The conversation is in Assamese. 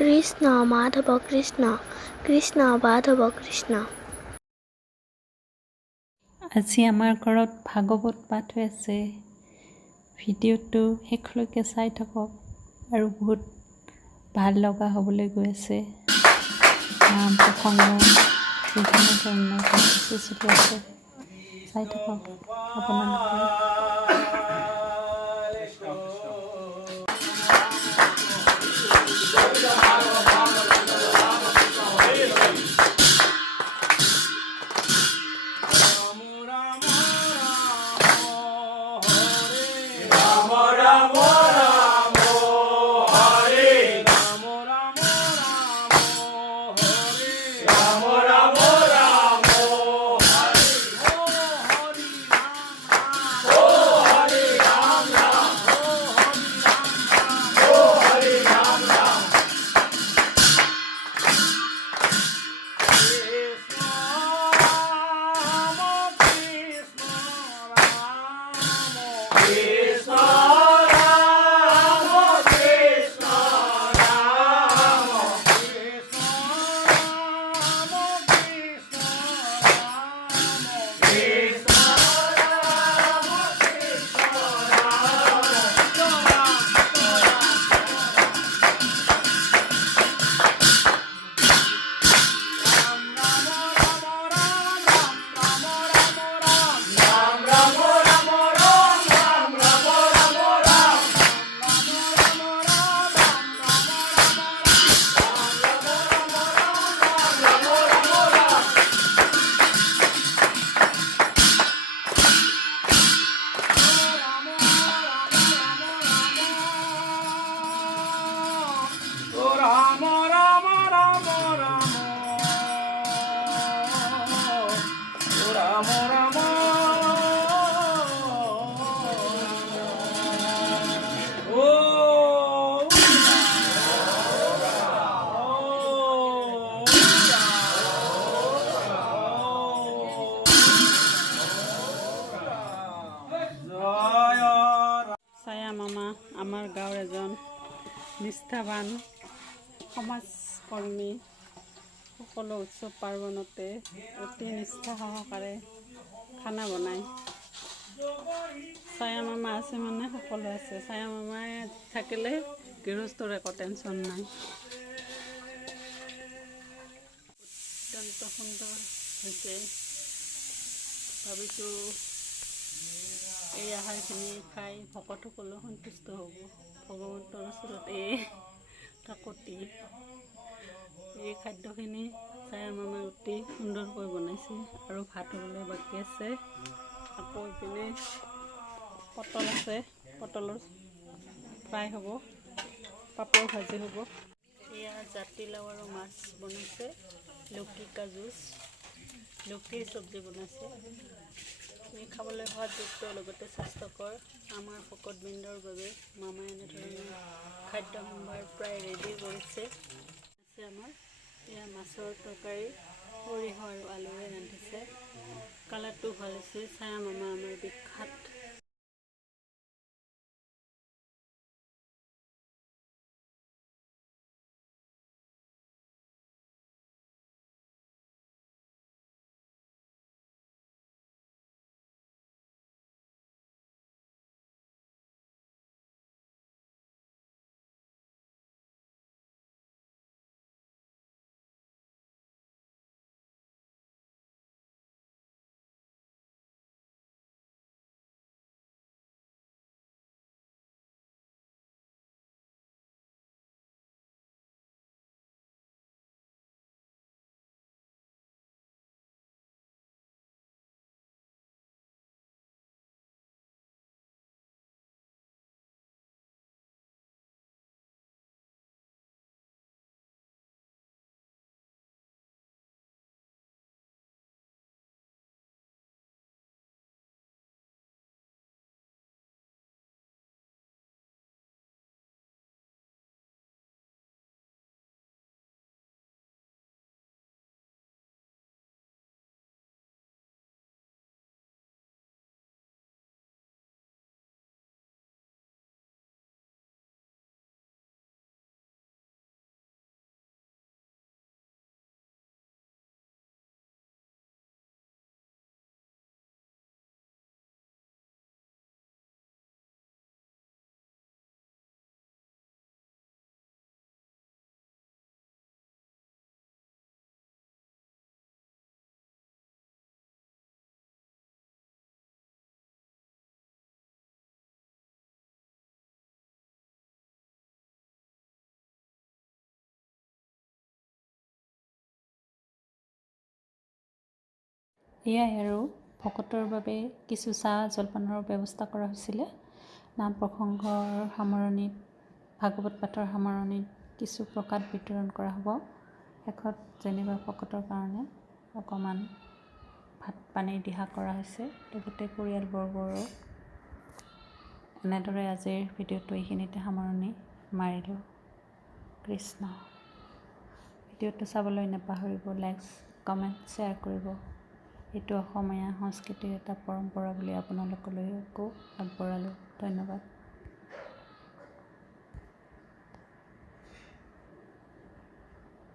কৃষ্ণ মাধৱ কৃষ্ণ কৃষ্ণ মাধৱ কৃষ্ণ। আজি আমাৰ ঘৰত ভাগৱত পাঠ হৈ আছে। ভিডিঅ'টো শেষলৈকে চাই থাকক আৰু বহুত ভাল লগা হ'বলৈ গৈ আছে। নাম প্ৰসংগ বিভিন্ন ধৰণৰ কাৰ্যসূচী চলি আছে, চাই থাকক আপোনালোকে। ছায়া মামা আমাৰ গাঁৱৰ এজন নিষ্ঠাৱান সমাজকৰ্মী। সকলো উৎসৱ পাৰ্বণতে অতি নিষ্ঠা সহকাৰে খানা বনায়। ছায়া মামা আছে মানে সকলো আছে। ছায়া মামাই থাকিলে গৃহস্থৰ একো টেনশ্যন নাই। অত্যন্ত সুন্দৰ হৈছে। ভাবিছোঁ এই আহাৰখিনি খাই ভকতসকলো সন্তুষ্ট হ'ব। ভগৱন্তৰ ওচৰত এই কাকতি এই খাদ্যখিনি ছায়া মামাই অতি সুন্দৰকৈ বনাইছে আৰু ভাত হ'বলৈ বাকী আছে। আকৌ ইপিনে পটল আছে, পটলৰ ফ্ৰাই হ'ব, পাপৰ ভাজি হ'ব। এয়া জাতিলাও আৰু মাছ বনাইছে, লৌকিকা জুচ, লৌকিৰ চব্জি বনাইছে। খাবলৈ সোৱাদযুক্ত লগতে স্বাস্থ্যকৰ। আমাৰ ভকতবৃন্দৰ বাবে মামাই এনেধৰণৰ খাদ্য সম্ভাৰ প্ৰায় ৰেডি কৰিছে। আছে আমাৰ এয়া মাছৰ তৰকাৰী, সৰিয়হ আৰু আলুৰে ৰান্ধিছে। কালাৰটো ভাল হৈছে। ছায়া মামা আমাৰ বিখ্যাত। এয়াই আৰু ভকতৰ বাবে কিছু চাহ জলপানৰ ব্যৱস্থা কৰা হৈছিলে। নাম প্ৰসংগৰ সামৰণিত, ভাগৱত পাঠৰ সামৰণিত কিছু প্ৰসাদ বিতৰণ কৰা হ'ব। শেষত যেনিবা ভকতৰ কাৰণে অকণমান ভাত পানীৰ দিহা কৰা হৈছে। তো গোটেই পৰিয়ালবৰ্গৰো এনেদৰে আজিৰ ভিডিঅ'টো এইখিনিতে সামৰণি মাৰিলোঁ। কৃষ্ণ। ভিডিঅ'টো চাবলৈ নাপাহৰিব, লাইক কমেণ্ট শ্বেয়াৰ কৰিব। এইটো অসমীয়া সংস্কৃতিৰ এটা পৰম্পৰা বুলি আপোনালোকলৈকো আগবঢ়ালোঁ। ধন্যবাদ।